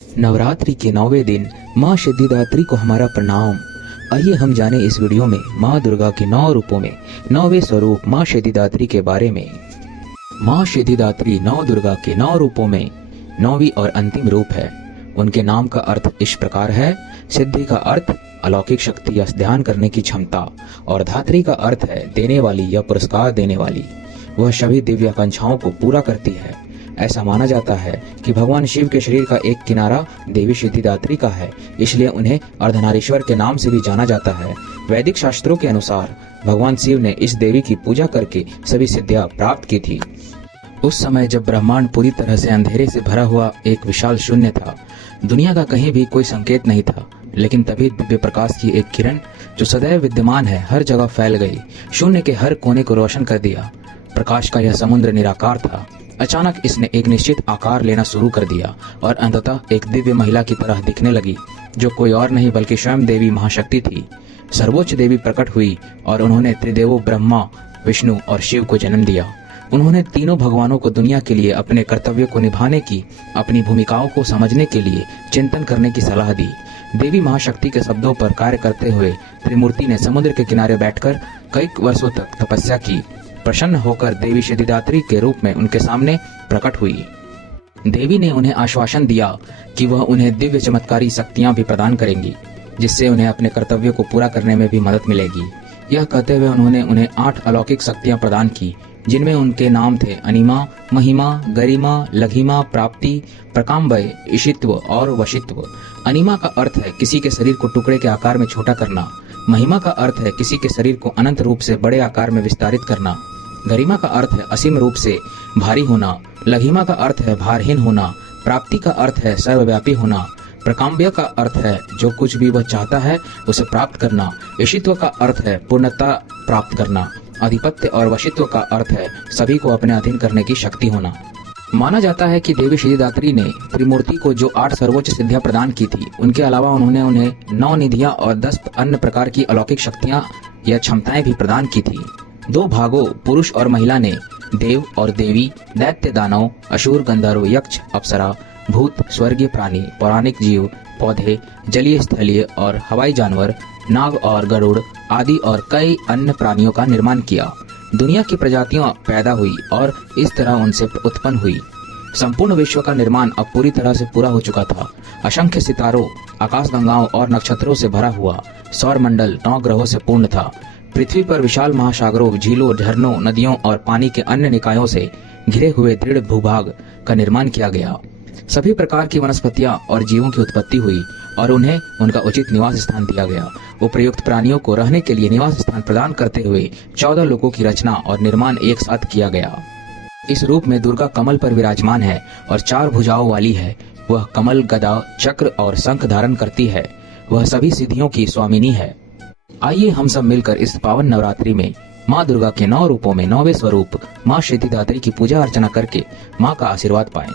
नवरात्रि के 9वें दिन माँ सिद्धिदात्री को हमारा प्रणाम। आइए हम जाने इस वीडियो में माँ दुर्गा के 9 रूपों में 9वें स्वरूप माँ सिद्धिदात्री के बारे में। माँ सिद्धिदात्री 9 दुर्गा के 9 रूपों में 9वीं और अंतिम रूप है। उनके नाम का अर्थ इस प्रकार है। सिद्धि का अर्थ अलौकिक शक्ति या ध्यान करने की क्षमता, और धात्री का अर्थ है देने वाली या पुरस्कार देने वाली। वह सभी दिव्य आकांक्षाओं को पूरा करती है। ऐसा माना जाता है कि भगवान शिव के शरीर का एक किनारा देवी सिद्धिदात्री का है, इसलिए उन्हें अर्धनारीश्वर के नाम से भी जाना जाता है। वैदिक शास्त्रों के अनुसार भगवान शिव ने इस देवी की पूजा करके सभी सिद्धियां प्राप्त की थी। उस समय जब ब्रह्मांड पूरी तरह से अंधेरे से भरा हुआ एक विशाल शून्य था, दुनिया का कहीं भी कोई संकेत नहीं था, लेकिन तभी दिव्य प्रकाश की एक किरण जो सदैव विद्यमान है हर जगह फैल गई, शून्य के हर कोने को रोशन कर दिया। प्रकाश का यह समुद्र निराकार था। अचानक इसने एक निश्चित आकार लेना शुरू कर दिया और अंततः एक दिव्य महिला की तरह दिखने लगी, जो कोई और नहीं बल्कि स्वयं देवी महाशक्ति थी। सर्वोच्च देवी प्रकट हुई और उन्होंने त्रिदेवों ब्रह्मा, विष्णु और शिव को जन्म दिया। उन्होंने तीनों भगवानों को दुनिया के लिए अपने कर्तव्यों को निभाने की, अपनी भूमिकाओं को समझने के लिए चिंतन करने की सलाह दी। देवी महाशक्ति के शब्दों पर कार्य करते हुए त्रिमूर्ति ने समुद्र के किनारे बैठकर कई वर्षों तक तपस्या की। प्रसन्न होकर देवी सिद्धिदात्री के रूप में उनके सामने प्रकट हुई। देवी ने उन्हें आश्वासन दिया कि वह उन्हें दिव्य चमत्कारी शक्तियां भी प्रदान करेंगी, जिससे उन्हें अपने कर्तव्यों को पूरा करने में भी मदद मिलेगी। यह कहते हुए उन्होंने उन्हें 8 अलौकिक शक्तियां प्रदान की, जिनमें उनके नाम थे अनिमा, महिमा, गरिमा, लघिमा, प्राप्ति, प्रकाम्बय, ईशित्व और वशित्व। अनिमा का अर्थ है किसी के शरीर को टुकड़े के आकार में छोटा करना। महिमा का अर्थ है किसी के शरीर को अनंत रूप से बड़े आकार में विस्तारित करना। गरिमा का अर्थ है असीम रूप से भारी होना। लघिमा का अर्थ है भारहीन होना। प्राप्ति का अर्थ है सर्वव्यापी होना। प्रकाम्बय का अर्थ है जो कुछ भी वह चाहता है उसे प्राप्त करना। ईशित्व का अर्थ है पूर्णता प्राप्त करना। आधिपत्य और वशित्व का अर्थ है सभी को अपने अधीन करने की शक्ति होना। माना जाता है कि देवी सिद्धिदात्री ने त्रिमूर्ति को जो 8 सर्वोच्च सिद्धियां प्रदान की थी, उनके अलावा उन्होंने उन्हें 9 निधियां और 10 अन्य प्रकार की अलौकिक शक्तियां या क्षमताएं भी प्रदान की थी। 2 भागों पुरुष और महिला ने देव और देवी, दैत्य, दानव, असुर, गंधर्व, यक्ष, अप्सरा, भूत, स्वर्गीय प्राणी, पौराणिक जीव, पौधे, जलीय, स्थलीय और हवाई जानवर, नाग और गरुड़ आदि और कई अन्य प्राणियों का निर्माण किया। दुनिया की प्रजातियां पैदा हुई और इस तरह उनसे उत्पन्न हुई। संपूर्ण विश्व का निर्माण अब पूरी तरह से पूरा हो चुका था। असंख्य सितारों, आकाशगंगाओं और नक्षत्रों से भरा हुआ सौर मंडल 9 ग्रहों से पूर्ण था। पृथ्वी पर विशाल महासागरों, झीलों, झरनों, नदियों और पानी के अन्य निकायों से घिरे हुए दृढ़ भूभाग का निर्माण किया गया। सभी प्रकार की वनस्पतियां और जीवों की उत्पत्ति हुई और उन्हें उनका उचित निवास स्थान दिया गया। उपयुक्त प्राणियों को रहने के लिए निवास स्थान प्रदान करते हुए 14 लोकों की रचना और निर्माण एक साथ किया गया। इस रूप में दुर्गा कमल पर विराजमान है और 4 भुजाओं वाली है। वह कमल, गदा, चक्र और शंख धारण करती है। वह सभी सिद्धियों की स्वामिनी है। आइए हम सब मिलकर इस पावन नवरात्रि में माँ दुर्गा के 9 रूपों में 9वें स्वरूप माँ सिद्धिदात्री की पूजा अर्चना करके माँ का आशीर्वाद पाएं।